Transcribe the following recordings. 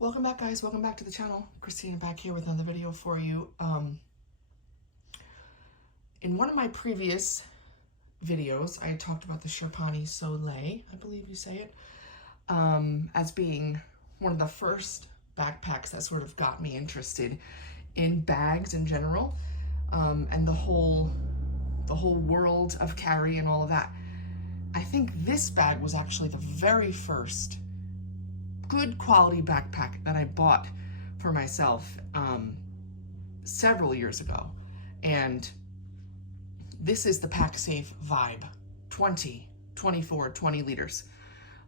Welcome back, guys. Welcome back to the channel. Christina back here with another video for you. In one of my previous videos, I talked about the Sherpani Soleil, I believe you say it, as being one of the first backpacks that sort of got me interested in bags in general, and the whole world of carry and all of that. I think this bag was actually the very first good quality backpack that I bought for myself several years ago. And this is the Pacsafe Vibe 20, 24, 20 liters.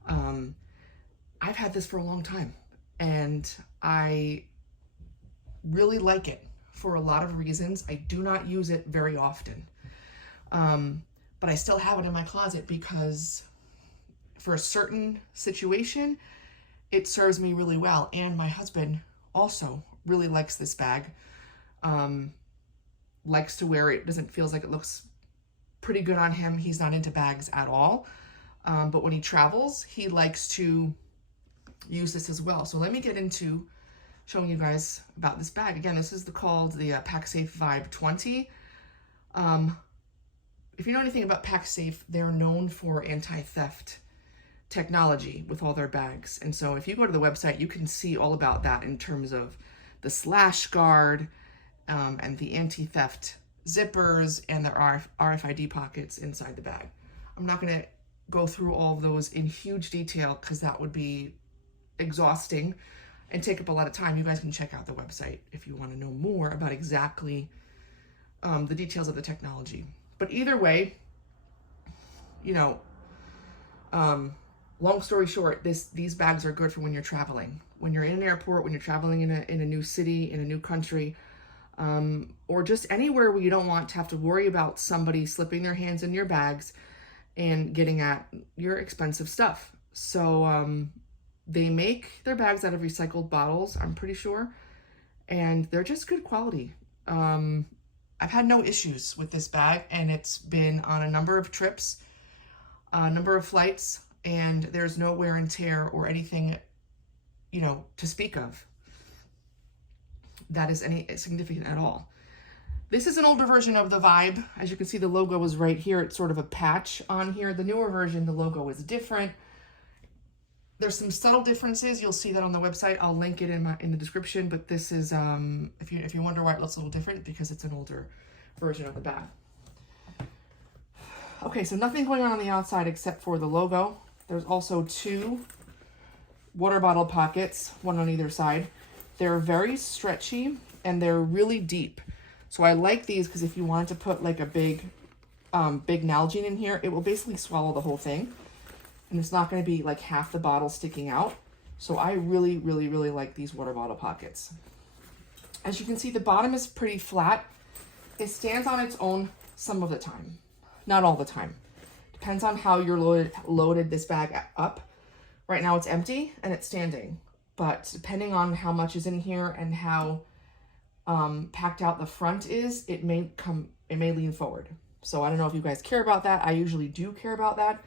I've had this for a long time and I really like it for a lot of reasons. I do not use it very often, but I still have it in my closet because for a certain situation, it serves me really well. And my husband also really likes this bag. Likes to wear it. Doesn't feels like it looks pretty good on him. He's not into bags at all. But when he travels, he likes to use this as well. So let me get into showing you guys about this bag. Again, this is called the Pacsafe Vibe 20. If you know anything about Pacsafe, they're known for anti-theft technology with all their bags. And so if you go to the website, you can see all about that in terms of the slash guard and the anti-theft zippers and their RFID pockets inside the bag. I'm not going to go through all of those in huge detail because that would be exhausting and take up a lot of time. You guys can check out the website if you want to know more about exactly the details of the technology. But either way, you know, long story short, these bags are good for when you're traveling. When you're in an airport, when you're traveling in a new city, in a new country, or just anywhere where you don't want to have to worry about somebody slipping their hands in your bags and getting at your expensive stuff. So they make their bags out of recycled bottles, I'm pretty sure, and they're just good quality. I've had no issues with this bag, and it's been on a number of trips, a number of flights, and there's no wear and tear or anything, you know, to speak of that is any significant at all. This is an older version of the Vibe. As you can see, the logo is right here. It's sort of a patch on here. The newer version, the logo is different. There's some subtle differences. You'll see that on the website. I'll link it in the description, but this is, if you wonder why it looks a little different, because it's an older version of the bag. Okay, so nothing going on the outside except for the logo. There's also two water bottle pockets, one on either side. They're very stretchy and they're really deep. So I like these because if you wanted to put like a big Nalgene in here, it will basically swallow the whole thing. And it's not going to be like half the bottle sticking out. So I really, really, really like these water bottle pockets. As you can see, the bottom is pretty flat. It stands on its own some of the time. Not all the time. Depends on how you're loaded this bag up. Right now it's empty and it's standing. But depending on how much is in here and how packed out the front is, it may lean forward. So I don't know if you guys care about that. I usually do care about that.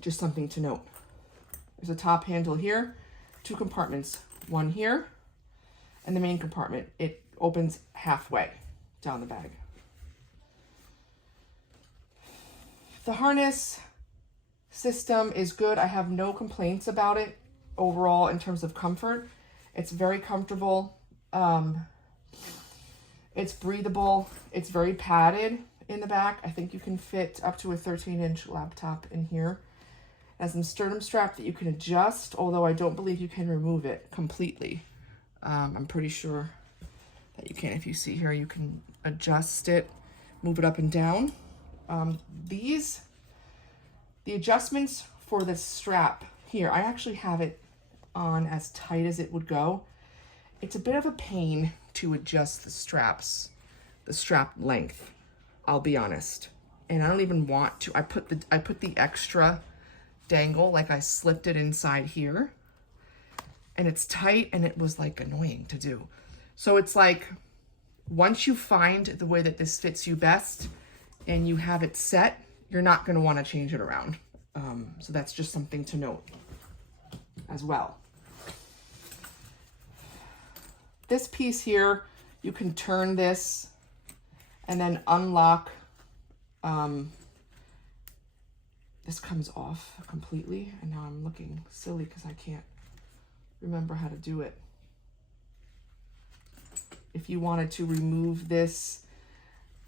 Just something to note. There's a top handle here, two compartments, one here, and the main compartment. It opens halfway down the bag. The harness system is good. I have no complaints about it overall in terms of comfort. It's very comfortable. It's breathable. It's very padded in the back. I think you can fit up to a 13-inch laptop in here. It has some sternum strap that you can adjust, although I don't believe you can remove it completely. I'm pretty sure that you can. If you see here, you can adjust it, move it up and down. The adjustments for this strap here, I actually have it on as tight as it would go. It's a bit of a pain to adjust the strap length, I'll be honest. And I don't even want to. I put the extra dangle, like I slipped it inside here, and it's tight, and it was like annoying to do. So it's like, once you find the way that this fits you best and you have it set, you're not going to want to change it around. So that's just something to note as well. This piece here, you can turn this and then unlock. This comes off completely, and now I'm looking silly because I can't remember how to do it. If you wanted to remove this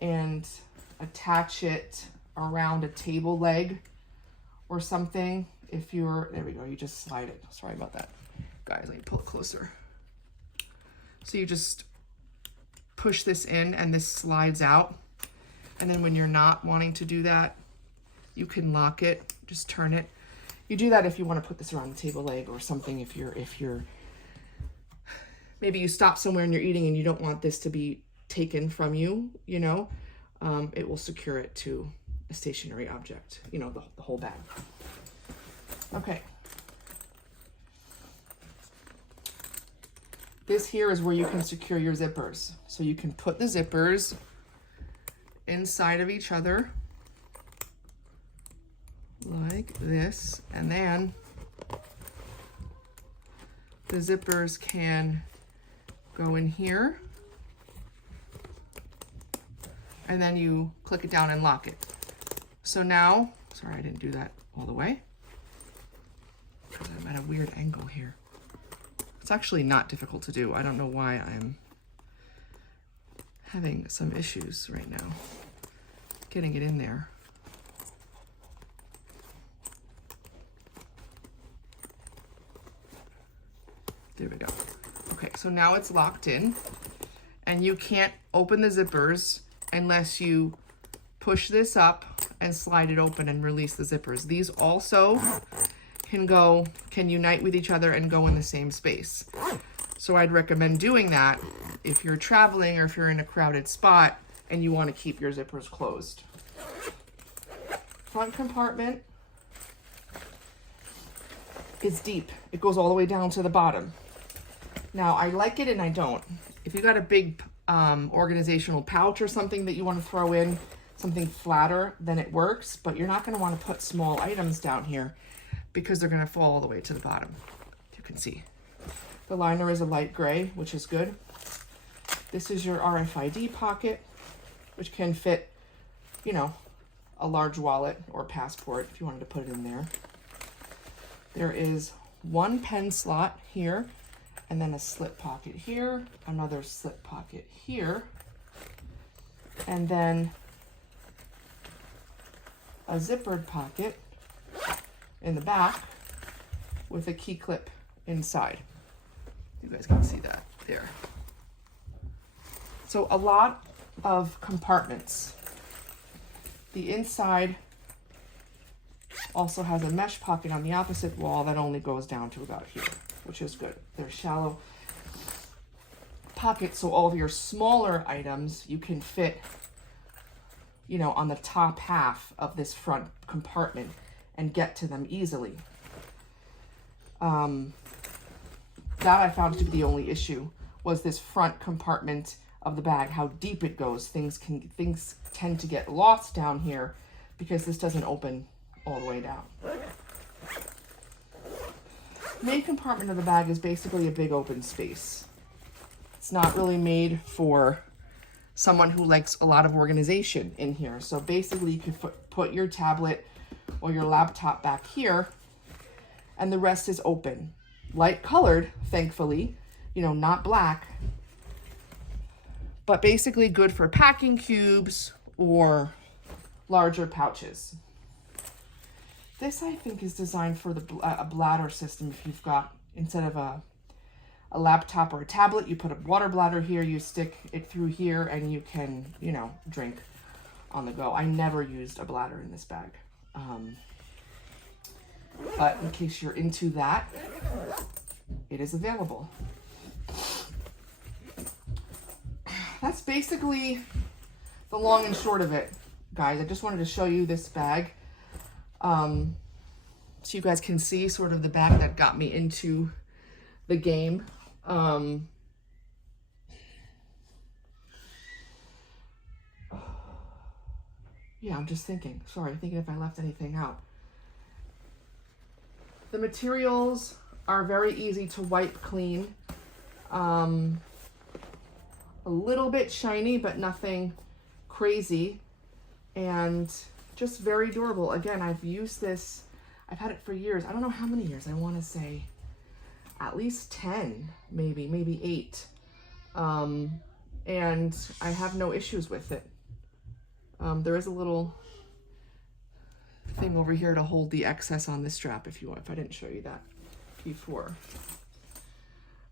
and attach it around a table leg or something, if you're, there we go, you just slide it. Sorry about that. Guys, let me pull it closer. So you just push this in and this slides out. And then when you're not wanting to do that, you can lock it, just turn it. You do that if you want to put this around the table leg or something. If you're maybe you stop somewhere and you're eating and you don't want this to be taken from you, you know, it will secure it to a stationary object, you know, the whole bag. Okay. This here is where you can secure your zippers. So you can put the zippers inside of each other like this, and then the zippers can go in here, and then you click it down and lock it. So now, sorry, I didn't do that all the way because I'm at a weird angle here. It's actually not difficult to do. I don't know why I'm having some issues right now getting it in there. There we go. Okay, so now it's locked in, and you can't open the zippers unless you push this up and slide it open and release the zippers. These also can unite with each other and go in the same space. So I'd recommend doing that if you're traveling or if you're in a crowded spot and you want to keep your zippers closed. Front compartment is deep. It goes all the way down to the bottom. Now, I like it and I don't. If you got a big organizational pouch or something that you want to throw in, something flatter, then it works, but you're not going to want to put small items down here because they're going to fall all the way to the bottom, if you can see. The liner is a light gray, which is good. This is your RFID pocket, which can fit, you know, a large wallet or passport if you wanted to put it in there. There is one pen slot here, and then a slip pocket here, another slip pocket here, and then a zippered pocket in the back with a key clip inside. You guys can see that there. So a lot of compartments. The inside also has a mesh pocket on the opposite wall that only goes down to about here, which is good. They're shallow pockets, so all of your smaller items you can fit, you know, on the top half of this front compartment and get to them easily. That I found to be the only issue was this front compartment of the bag, how deep it goes. Things tend to get lost down here because this doesn't open all the way down. Main compartment of the bag is basically a big open space. It's not really made for someone who likes a lot of organization in here. So basically you could put your tablet or your laptop back here and the rest is open. Light colored, thankfully, you know, not black, but basically good for packing cubes or larger pouches. This, I think, is designed for a bladder system. If you've got, instead of a laptop or a tablet, you put a water bladder here, you stick it through here, and you can, you know, drink on the go. I never used a bladder in this bag. But in case you're into that, it is available. That's basically the long and short of it, guys. I just wanted to show you this bag. So you guys can see sort of the bag that got me into the game. Yeah, I'm just thinking. Sorry, thinking if I left anything out. The materials are very easy to wipe clean. A little bit shiny, but nothing crazy, and just very durable. Again, I've used this, I've had it for years. I don't know how many years. I want to say at least 10, maybe 8. And I have no issues with it. There is a little thing over here to hold the excess on the strap if you want, if I didn't show you that before.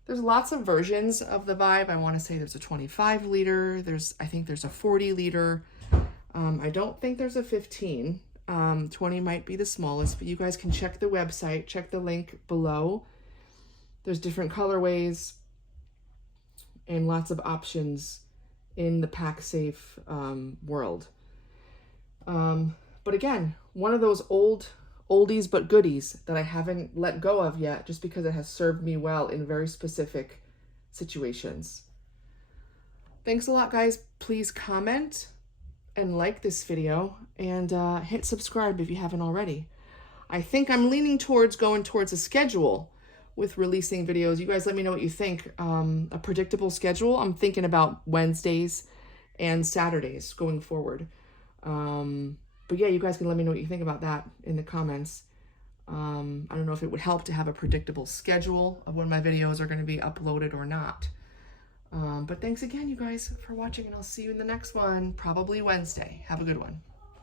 There's lots of versions of the Vibe. I want to say there's a 25 liter. I think there's a 40 liter. I don't think there's a 15. 20 might be the smallest, but you guys can check the website, check the link below. There's different colorways and lots of options in the Pacsafe world. But again, one of those oldies but goodies that I haven't let go of yet, just because it has served me well in very specific situations. Thanks a lot, guys. Please comment and like this video, and hit subscribe if you haven't already. I think I'm leaning towards going towards a schedule with releasing videos. You guys let me know what you think. A predictable schedule. I'm thinking about Wednesdays and Saturdays going forward. But yeah, you guys can let me know what you think about that in the comments. I don't know if it would help to have a predictable schedule of when my videos are going to be uploaded or not. But thanks again, you guys, for watching, and I'll see you in the next one, probably Wednesday. Have a good one.